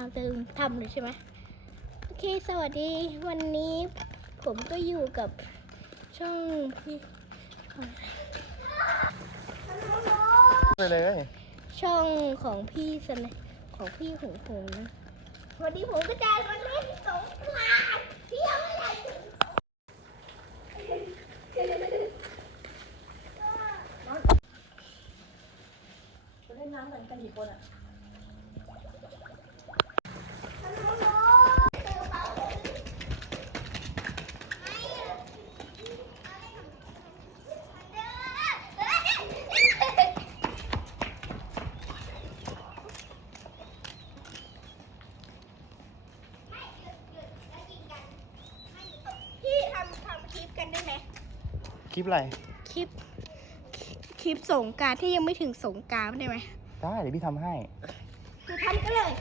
ทำเติมทำเลยใช่ไหมโอเค สวัสดี วันนี้ผมก็อยู่กับช่องพี่ไปเลยช่องของพี่สนของพี่ของผมนะวันนี้ผมก็จะมาเล่นสงกรานต์เที่ยวอะไรเล่นน้ำกันกันกี่คนอะ พี่ทำทำคลิปกันได้ไหม ค ลิปอะไร คลิป คลิปสงกรารที่ยังไม่ถึงสงกรารได้ไหมได้เดี๋ยวพี่ทำให้คือทำกันเลย